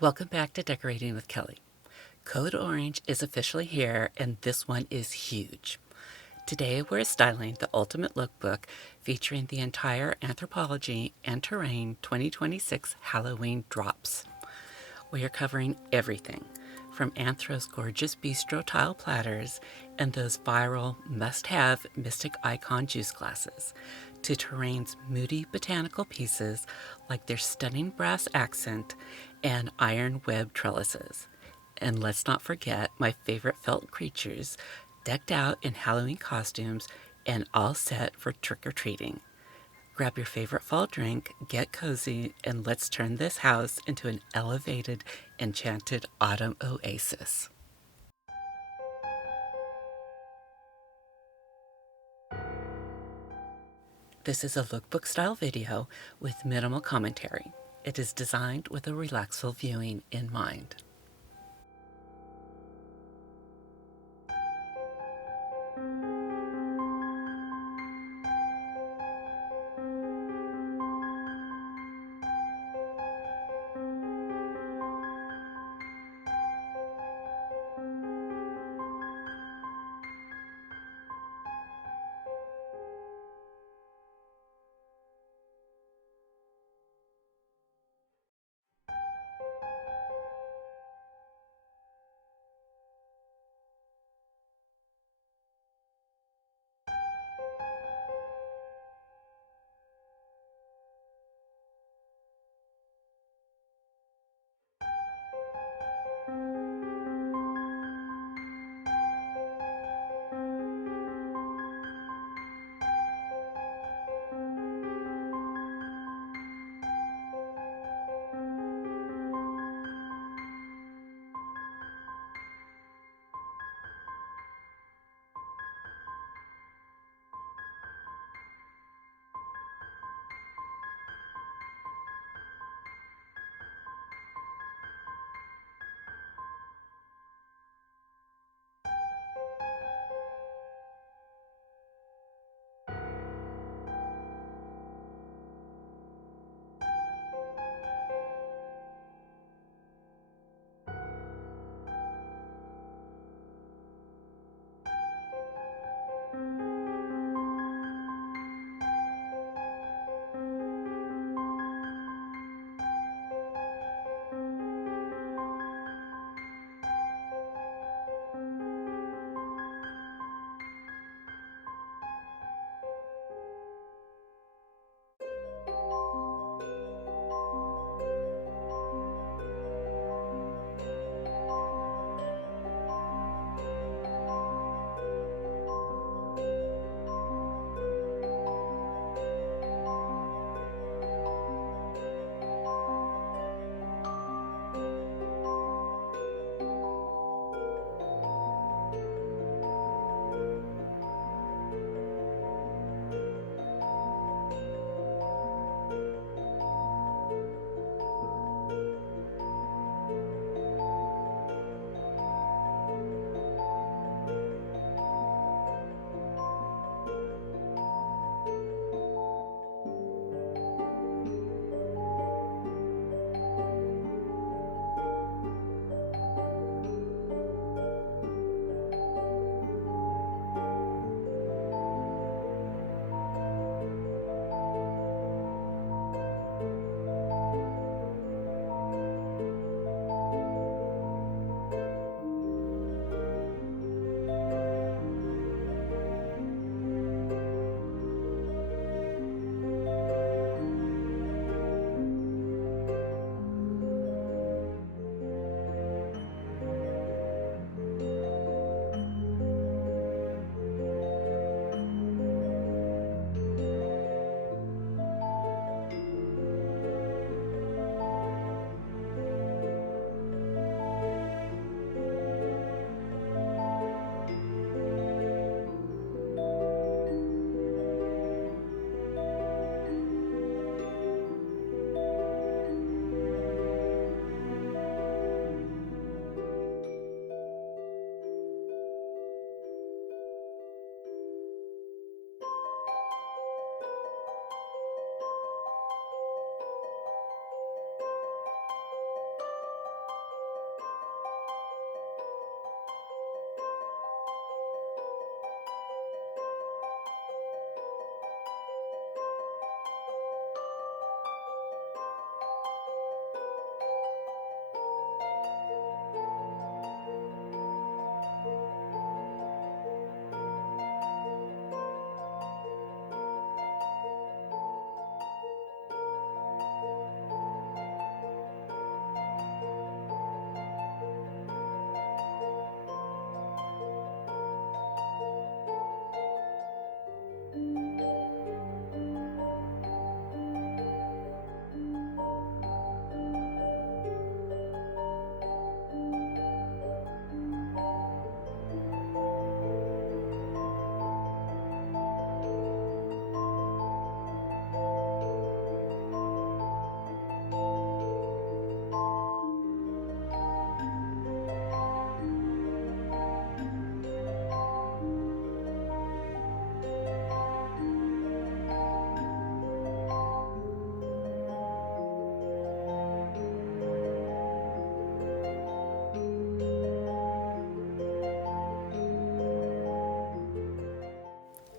Welcome back to Decorating with Kelly. Code Orange is officially here, and this one is huge. Today we're styling the ultimate lookbook featuring the entire Anthropologie and Terrain 2026 Halloween drops. We are covering everything from Anthro's gorgeous Bistro Tile platters and those viral must-have Mystic Icon juice glasses to Terrain's moody botanical pieces like their stunning brass accent and iron web trellises. And let's not forget my favorite felt creatures decked out in Halloween costumes and all set for trick-or-treating. Grab your favorite fall drink, get cozy, and let's turn this house into an elevated, enchanted autumn oasis. This is a lookbook style video with minimal commentary. It is designed with a relaxful viewing in mind.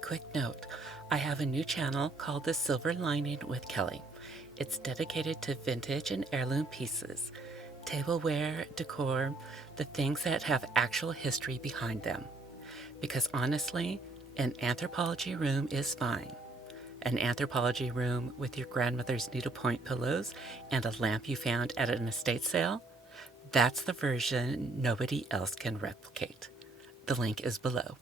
quick note, I have a new channel called The Silver Lining with Kelly. It's dedicated to vintage and heirloom pieces, tableware, decor, the things that have actual history behind them. Because honestly, an anthropology room is fine. An anthropology room with your grandmother's needlepoint pillows and a lamp you found at an estate sale? That's the version nobody else can replicate. The link is below.